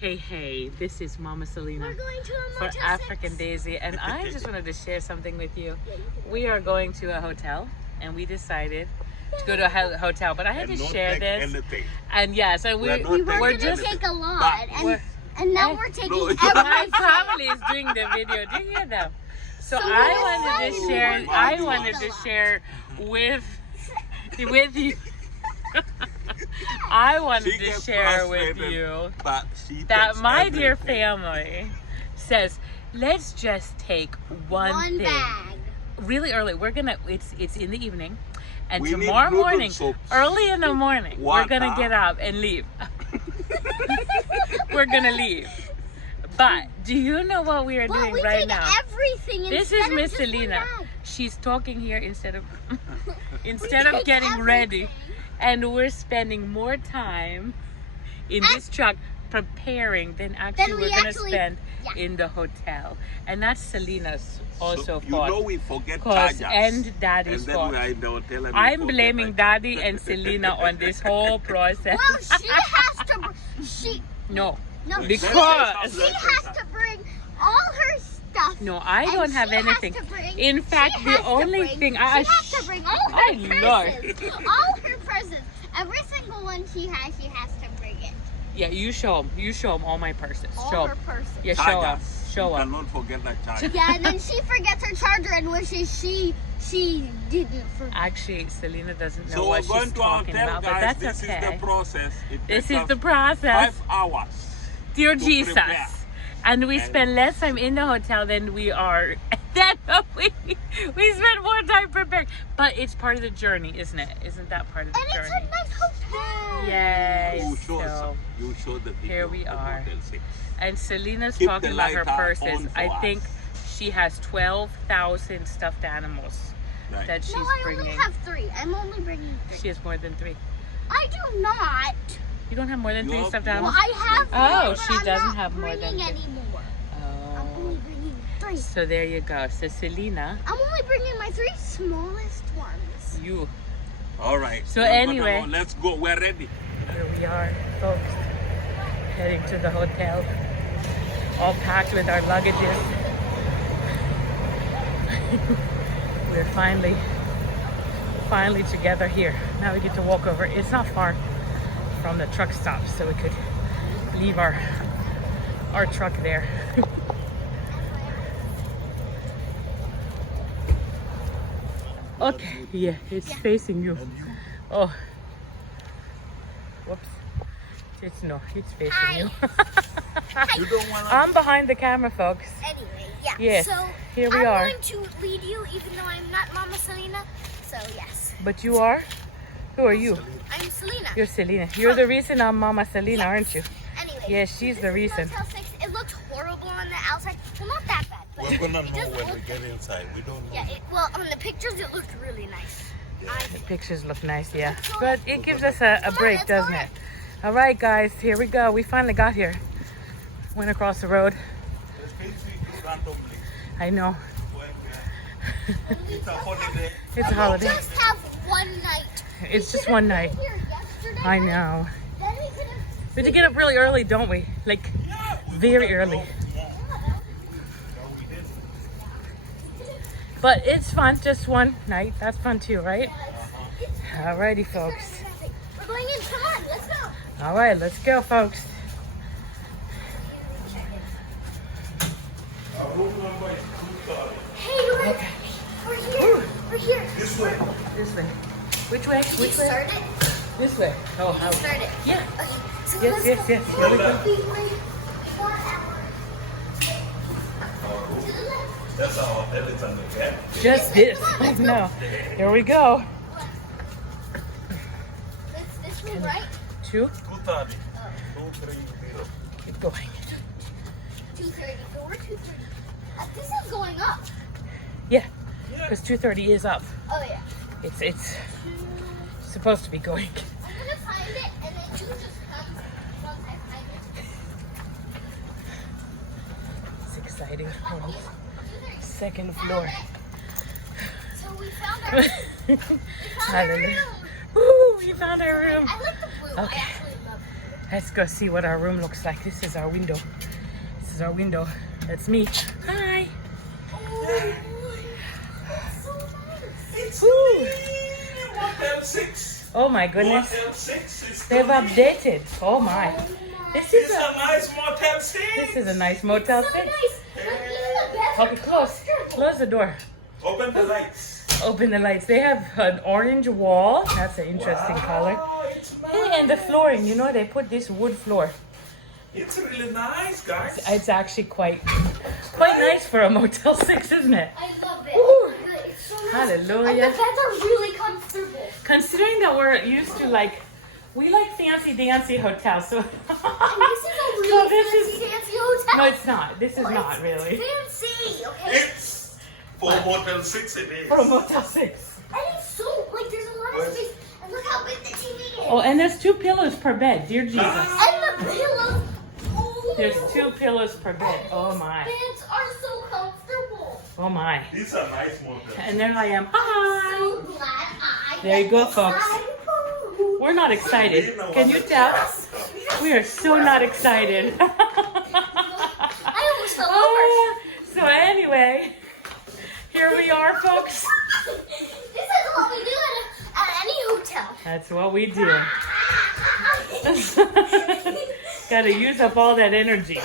Hey, this is Mama Selena We're going to a for motel African 6. Daisy, and I just wanted to share something with you. We are going to a hotel, and we decided to go to a hotel, but I had to share this. And yes, and We were going to take a lot, and now we're taking everything. My family is doing the video. Do you hear them? So I wanted to share with you. I wanted to share with you that my dear family says, let's just take one thing. Bag. Really early. It's in the evening, and tomorrow morning, early in the morning, we're gonna get up and leave. We're gonna leave. But do you know what we are doing right now? Everything. This is Miss Selena. She's talking here instead of getting ready. And we're spending more time in this truck preparing than actually we're going to spend in the hotel. And that's Selena's also fault. You know we forget chargers. And Daddy's fault. I'm blaming Daddy and Selena on this whole process. Well, she has to... No, because she has to bring all her stuff. No, I don't have anything. In fact, the only thing she has to bring all her presents. All her presents. Every single one she has to bring it. Yeah, you show them. You show them all my purses. All her purses. Yeah, show them. Show them. Cannot forget that charger. Yeah, and then she forgets her charger and wishes she didn't forget. Actually, Selena doesn't know So what she's talking about, but that's this okay. This is the process. This is the process. 5 hours. Dear Jesus. Prepare. And we spend less time in the hotel than we are. we spend more time preparing. But it's part of the journey, isn't it? Isn't that part of the journey? And it's a nice hotel. Yes. You show the video. Here we are. Motel 6. And Selena's talking about her purses. I think she has 12,000 stuffed animals that she's bringing. No, I only have 3. I'm only bringing 3. She has more than 3. I do not. You don't have more than 3 stuffed animals? Well, I have 3, but she doesn't I'm not have more than 3. Anymore. I'm only bringing 3. So there you go. So Selena. I'm only bringing my 3 smallest ones. You. All right. So anyway. Let's go. We're ready. Here we are, folks. Heading to the hotel. All packed with our luggages. We're finally together here. Now we get to walk over. It's not far from the truck stop, so we could leave our truck there. Okay, yeah, it's facing you. Oh, whoops. It's facing you. You don't want I'm behind the camera, folks. Anyway, yeah. Yes, so here we are. I'm going to lead you, even though I'm not Mama Selena. So yes. But you are? Who are you? I'm Selena. You're Selena. You're the reason I'm Mama Selena, aren't you? Anyway. Yes, she's the reason. Motel 6, it looked horrible on the outside. Well, not that bad. But We're gonna it know does when look we get inside. We don't know. Yeah, well, on the pictures it looked really nice. The pictures look nice, yeah. But it gives us a break, doesn't it? All right, guys, here we go. We finally got here. Went across the road. I know. It's a holiday. It's a holiday. We just have one night. It's just one night. I know. We have to get up really early, don't we? Like, very early. But it's fun, just one night. That's fun too, right? Alrighty, folks. We're going in. Come on, let's go. All right, let's go, folks. Hey, look. Okay. We're here. We're here. This way. This way. Which way? Did you Which way? start it? This way. Oh, how? Start it. Yeah. Okay. So Yes, let's yes, go. yes. Here we go. We wait 4 hours. To the left. That's our hotel. It's on the back. Just this. I know. Here we go. This way, right? 2. 230. 230. Keep going. 230. Go, we're 230. This is going up. Yeah, because 230 is up. Oh, yeah. It's supposed to be going. I'm going to find it, and then you just come once I find it. It's exciting. We're on the 2nd floor. So we found our room. Hallelujah. Woo, we found our room. I like the blue. Okay. I actually love it. Let's go see what our room looks like. This is our window. This is our window. That's me. Hi. It's Woo. Motel 6. Oh my goodness. Motel 6 is They've coming. updated. Oh my. This is It's a nice Motel 6. this is a nice Motel 6. Okay, close. Close the door. Open the lights. Open the lights. They have an orange wall. That's an interesting color. Wow, it's nice. Hey, and the flooring, you know, they put this wood floor. It's really nice, guys. It's actually quite nice for a Motel 6, isn't it? I love it. Woo. It's so nice. Hallelujah. And the beds are really comfortable. Considering that we're used to we like fancy dancy hotels, so And this is a really fancy hotel. no, it's not. This is not really Fancy, okay? It's for Motel 6 it is. for a Motel 6. And it's so, there's a lot of space. And look how big the TV is. Oh, and there's 2 pillows per bed, dear Jesus. And the pillows. Oh. There's 2 pillows per bed. Oh my. Beds are so comfortable. Oh my. These are nice motels. And there I am. Hi. So glad I There you go, folks. decided. We're not excited. Can you tell? We are so not excited. I almost fell over. Oh, so anyway, here we are, folks. This is what we do at any hotel. That's what we do. Gotta use up all that energy.